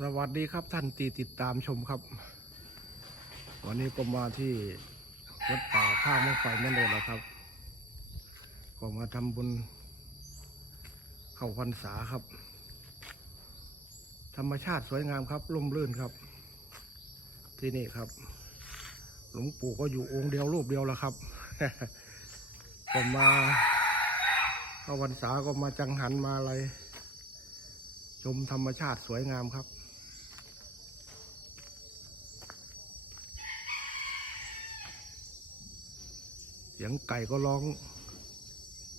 สวัสดีครับท่านที่ติดตามชมครับ วันนี้ก็มาที่วัดป่าข้างมะไฟนั่นเองนะครับ ก็มาทำบุญเข้าพรรษาครับ ธรรมชาติสวยงามครับร่มรื่นครับ ที่นี่ครับ หลวงปู่ก็อยู่องค์เดียวรูปเดียวแล้วครับก็มาเข้าพรรษาก็มาจังหันมาอะไร ชมธรรมชาติสวยงามครับ เสียงไก่ก็ร้อง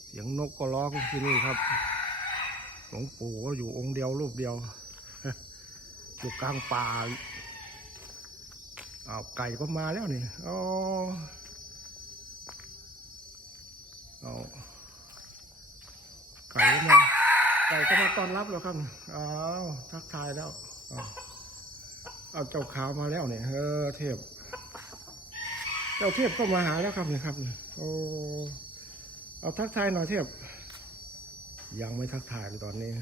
เสียงนกก็ร้องที่นี่ครับ หลวงปู่ก็อยู่องค์เดียวรูปเดียว อยู่กลางป่าอ้าวไก่ก็มาแล้วนี่อ๋อเอาไก่ก็มา ไก่ก็มา ตอนรับแล้วครับอ้าวทักทายแล้วเอาเจ้าขาวมาแล้วเนี่ยเออเทพ เจ้าเทพก็มาหาแล้วครับเนี่ยครับเนี่ยโอ้เอาทักทายหน่อยเทพยังไม่ทักทายเลยตอนนี้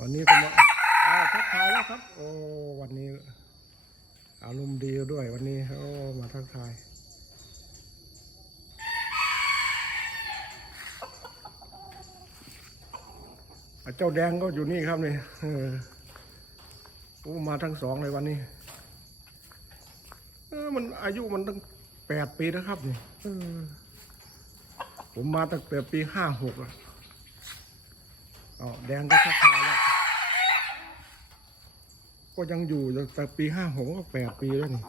วันนี้ก็มาอ้าทักทายแล้วครับ โอ้วันนี้ อารมณ์ดีด้วยวันนี้โอ้มาทักทาย เจ้าแดงก็อยู่นี่ครับนี่โอ้มาทั้งสองเลยวันนี้มันอายุมันตั้งแปดปีแล้วครับนี่ผมมาตั้งแต่ปีห้าหกอะอ๋อแดงก็ชักทายแล้วก็ยังอยู่ตั้งแต่ปีห้าหกก็แปดปีแล้วนี่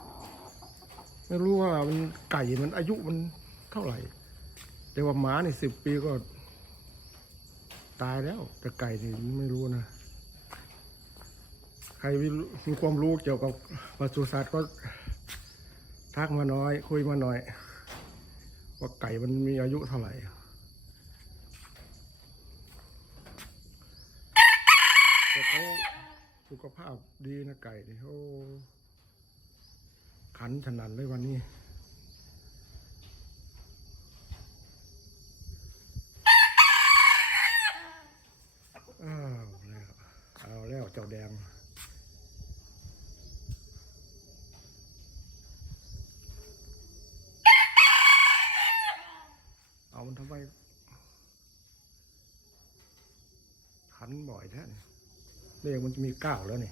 ไม่รู้ว่ามันไก่มันอายุมันเท่าไหร่ แต่ว่าหมานี่สิบปีก็ ตายแล้ว แต่ไก่นี่ไม่รู้นะ ใครมีความรู้เกี่ยวกับปศุสัตว์ก็ทักมาน้อย คุยมาหน่อย ว่าไก่มันมีอายุเท่าไหร่แต่เขาสุขภาพดีนะไก่นี่โอ้ขันฉนันเลยวันนี้ อ้าวแล้วเอาแล้วเจ้าแดง เอามันทำไมขันบ่อยแท้เนี่ยเลขมันจะมีเก้าแล้วนี่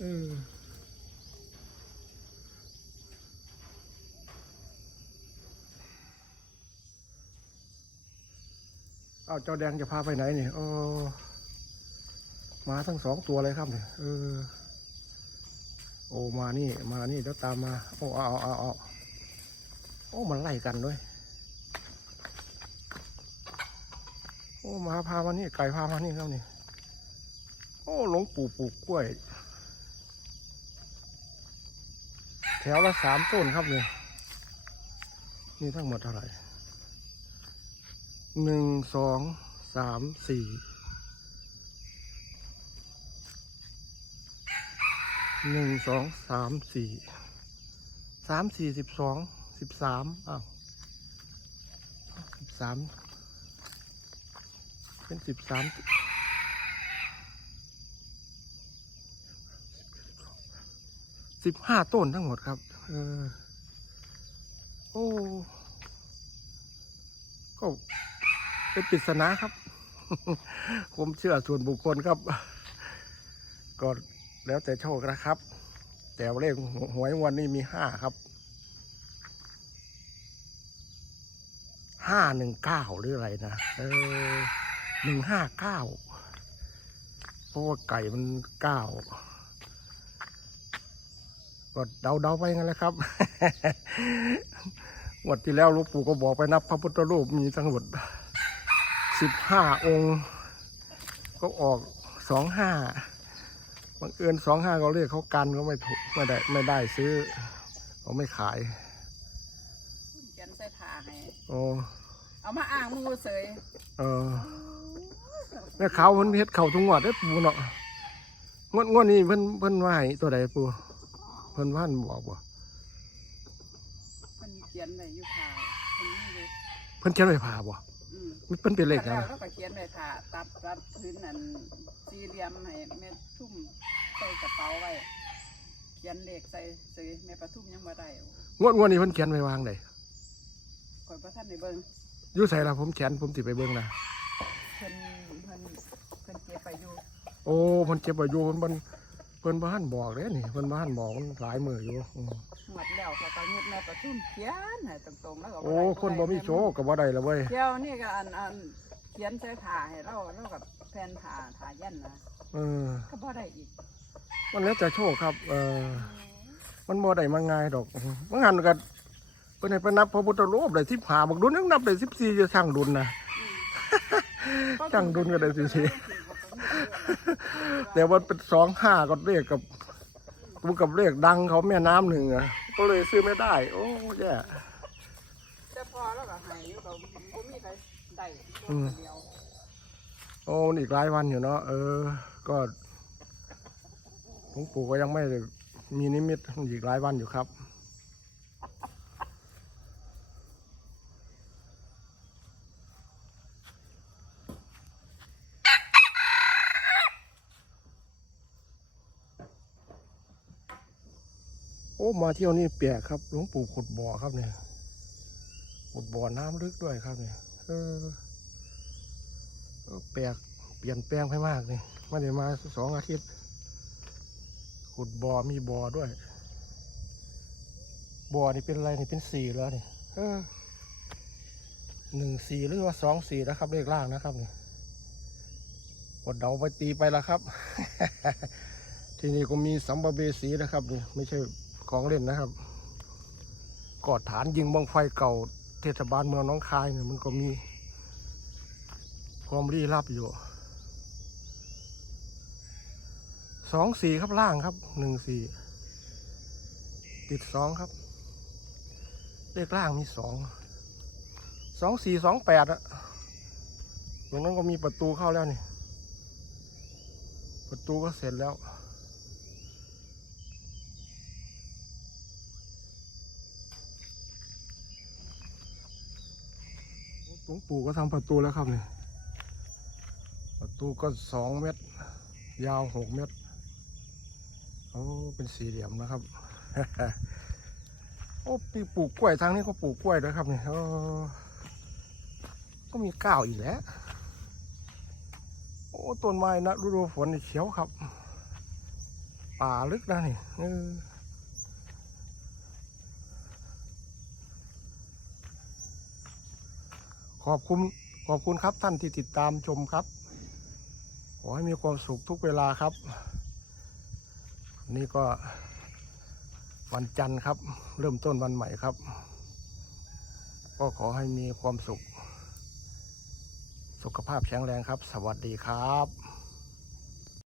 เออเอาเจ้าแดงจะพาไปไหนนี่โอ้ มาทั้งสองตัวเลยครับเนี่ยเออโอมานี่มานี่แล้วตามมาโอ้เอาเอาเอาเอาโอ้มันไล่กันด้วย โอ้มาพามานี่ไก่พามานี่ครับนี่โอ้หลงปู่ปลูกกล้วย แถวละสามต้นครับเนี่ยนี่ทั้งหมดเท่าไหร่หนึ่งสองสามสี่ หนึ่งสองสามสี่สามสี่สิบสองสิบสามอ้าวสิบสามเป็นสิบสามสิบห้าต้นทั้งหมดครับเออโอ้ก็เป็นปริศนาครับ ผมเชื่อส่วนบุคคลครับก็ แล้วแต่โชคนะครับ แต่เลขหวยวันนี้มีห้าครับห้าหนึ่งเก้าหรืออะไรนะเออหนึ่งห้าเก้าเพราะว่าไก่มันเก้าก็เดาๆไปงั้นแหละครับงวดที่แล้วหลวงปู่ก็บอกไปนับพระพุทธรูปมีทั้งหมดสิบห้าองค์ ก็ออกสองห้า บังเอิญสองห้าเขาเรียกเขากันก็ไม่ถูกไม่ได้ไม่ได้ซื้อเขาไม่ขายเขียนใส่ผ้าให้โอ้เอามาอ่างมือเสยเออแม่ขาวเพิ่นเฮ็ดเข่าทุกงวดเด้อปูเนาะงวดงวดนี้เพิ่นเพิ่นว่าให้ตัวใดปูเพิ่นว่าหั่นบอกบ่มันเขียนไว้อยู่ผ้าคนนี้เลยเพิ่นเขียนไว้ผ่าบ่อื มมันเป็นเป็นเลขแล้นะวเราก็เขียนไว้ผ่าตัดรัดพื้นนั่นสี่เหลี่ยมให้แม่ทุ่มใส่กระเป๋าไว้ เขียนเลขใส่เสยแม่ประทุ่มยังบ่ได้งวดงวดนี้เพิ่นเขียนไว้วางได้ข่อยบ่ทันได้เบิ่งอยู่ใส่ละผมเขียนผมสิไปเบิ่งนะเพิ่นเพิ่นเพิ่นเก็บไปอยู่ โอ้เพิ่นเก็บไว้อยู่เพิ่นบ่เพิ่นบ่ทันบอกเด้นี่เพิ่นบ่ทันบอกมันหลายมื้ออยู่อืมหมดแล้วเขาก็เฮ็ดแม่ประทุ่มเขียนให้ตรงๆแล้วก็โอ้คนบ่มีโชคก็บ่ได้ละเว้ยเดี๋ยวนี่ก็อันอันเขียนใส่ผ้าให้เราเรากับแผ่นผ้าผ้ายันนะเออ ก็บ่ได้อีกมันแล้วแต่โชคครับ เออมันบ่ได้มาง่ายดอกมันหันกันเพิ่นให้ไปนับพระพุทธรูปได้15บักดุลยังนับได้14จะช่างดุลนะช่างดุลก็ได้สิ แต่ว่าเป็น25ก็เลขกับมันกับเลขดังเขาแม่น้ำหนึ่งอะก็เลยซื้อไม่ได้ โอ้แย่แต่พอแล้วก็ให้อยู่ก็บ่มีใครได้อืมเดียวโอ้มันอีกหลายวันอยู่เนาะเออ ก็หลวงปู่ก็ยังไม่ได้มีนิมิตอีกหลายวันอยู่ครับ โอ้มาเที่ยวนี่แปลกครับหลวงปู่ขุดบ่อครับเนี่ยขุดบ่อน้ำลึกด้วยครับเนี่ยเออแปลกเปลี่ยนแปลงไปมากนี่ไมาได้มาสองอาทิตย์ ขุดบ่อมีบ่อด้วย บ่อนี่เป็นอะไรนี่เป็นสี่แล้วนี่เออหนึ่งสี่หรือว่าสองสี่นะครับเลขล่างนะครับนี่กดเดาไปตีไปแล้วครับ ที่นี่ก็มีสัมบเบสีนะครับนี่ไม่ใช่ ของเล่นนะครับกอดฐานยิงบังไฟเก่าเทศบาลเมืองน้องคายเนี่ยมันก็มีความรีลับอยู่สองสี่ครับล่างครับหนึ่งสี่ติดสองครับ เลขล่างมีสองสองสี่สองแปดอะตรงนั้นก็มีประตูเข้าแล้วนี่ ประตูก็เสร็จแล้ว หลวงปู่ก็ทำประตูแล้วครับเนี่ยประตูก็สองเมตร ยาวหกเมตรโอ้เป็นสี่เหลี่ยมนะครับ โอ้ปีปลูกกล้วยทางนี้ก็ปลูกกล้วยด้วยครับเนี่ยก็มีก้าวอีกแล้ว โอ้ต้นไม้นะฤดูฝนเขียวครับ ป่าลึกนะนี่เออ ขอบคุณขอบคุณครับท่านที่ติดตามชมครับ ขอให้มีความสุขทุกเวลาครับ นี่ก็วันจันทร์ครับ เริ่มต้นวันใหม่ครับ ก็ขอให้มีความสุข สุขภาพแข็งแรงครับ สวัสดีครับ